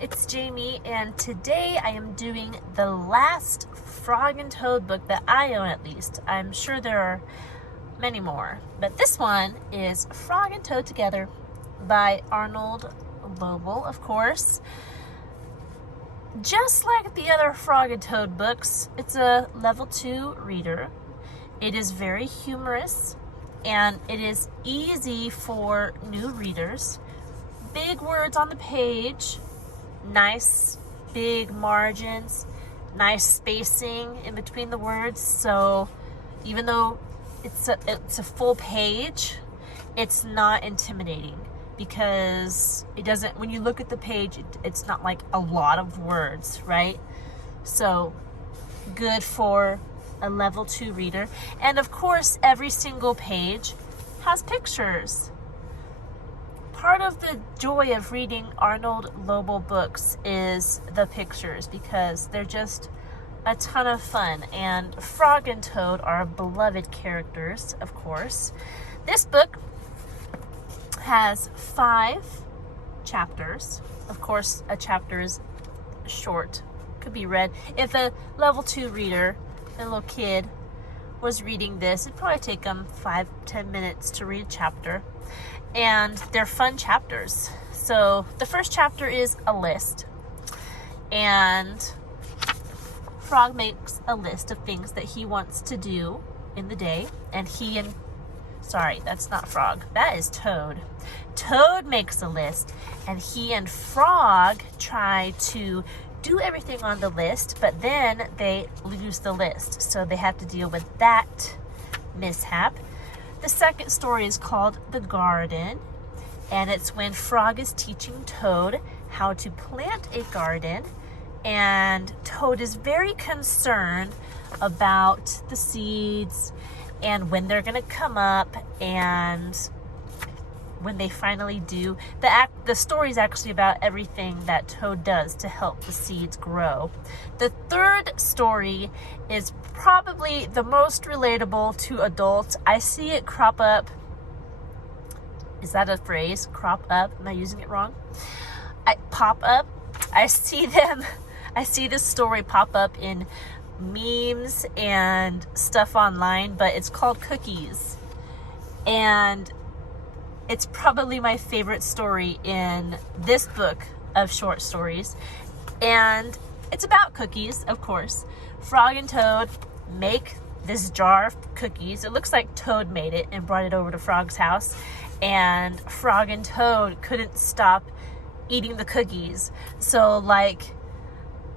it's Jamie, and today I am doing the last Frog and Toad book that I own, at least. I'm sure there are many more, but this one is Frog and Toad Together by Arnold Lobel, of course. Just like the other Frog and Toad books, it's a level 2 reader. It is very humorous, and it is easy for new readers. Big words on the page, nice big margins, nice spacing in between the words. So even though it's a full page, it's not intimidating because it doesn't, when you look at the page, it's not like a lot of words, right? So good for a level 2 reader. And of course, every single page has pictures. Part of the joy of reading Arnold Lobel books is the pictures, because they're just a ton of fun, and Frog and Toad are beloved characters, of course. This book has 5 chapters. Of course, a chapter is short, could be read. If a level 2 reader, a little kid, was reading this, it'd probably take them 5-10 minutes to read a chapter. And they're fun chapters. So the first chapter is a list, and Frog makes a list of things that he wants to do in the day, and sorry, that's not Frog, that is Toad. Toad makes a list, and he and Frog try to do everything on the list, but then they lose the list, so they have to deal with that mishap. The second story is called The Garden, and it's when Frog is teaching Toad how to plant a garden, and Toad is very concerned about the seeds and when they're going to come up, and when they finally do. The story is actually about everything that Toad does to help the seeds grow. The third story is probably the most relatable to adults. I see it crop up. Is that a phrase? Crop up? Am I using it wrong? Pop up. I see this story pop up in memes and stuff online, but it's called Cookies. And it's probably my favorite story in this book of short stories. And it's about cookies, of course. Frog and Toad make this jar of cookies. It looks like Toad made it and brought it over to Frog's house. And Frog and Toad couldn't stop eating the cookies. So,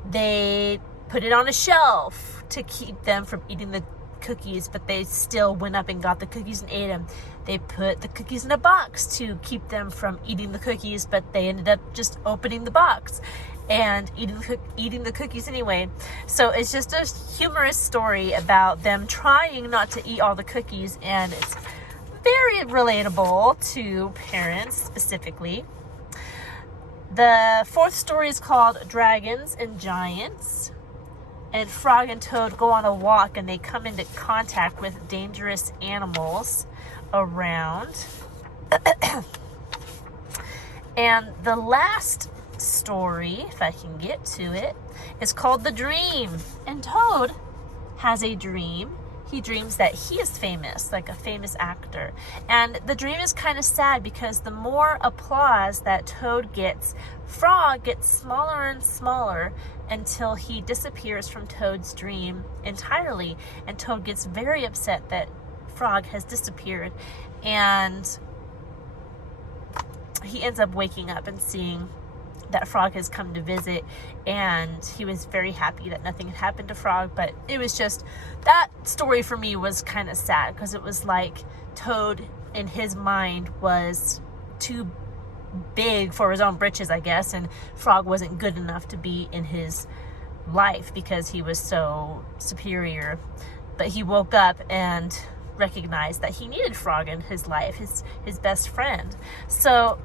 they put it on a shelf to keep them from eating the cookies, but they still went up and got the cookies and ate them. They put the cookies in a box to keep them from eating the cookies, but they ended up just opening the box and eating the cookies anyway. So it's just a humorous story about them trying not to eat all the cookies, and it's very relatable to parents specifically. The fourth story is called Dragons and Giants. And Frog and Toad go on a walk, and they come into contact with dangerous animals around. And the last story, if I can get to it, is called The Dream. And Toad has a dream. He dreams that he is famous, like a famous actor. And the dream is kind of sad because the more applause that Toad gets, Frog gets smaller and smaller until he disappears from Toad's dream entirely. And Toad gets very upset that Frog has disappeared. And he ends up waking up and seeing that Frog has come to visit, and he was very happy that nothing had happened to Frog. But it was just, that story for me was kind of sad, because it was like Toad in his mind was too big for his own britches, I guess, and Frog wasn't good enough to be in his life because he was so superior. But he woke up and recognized that he needed Frog in his life, his best friend. So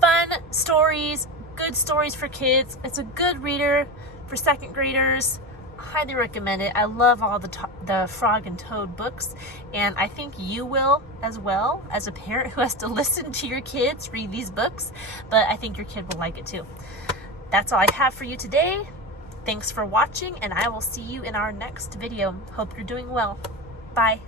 fun stories, good stories for kids. It's a good reader for second graders. highly recommend it. I love all the Frog and Toad books, and I think you will as well, as a parent who has to listen to your kids read these books, but I think your kid will like it too. That's all I have for you today. Thanks for watching, and I will see you in our next video. Hope you're doing well. Bye.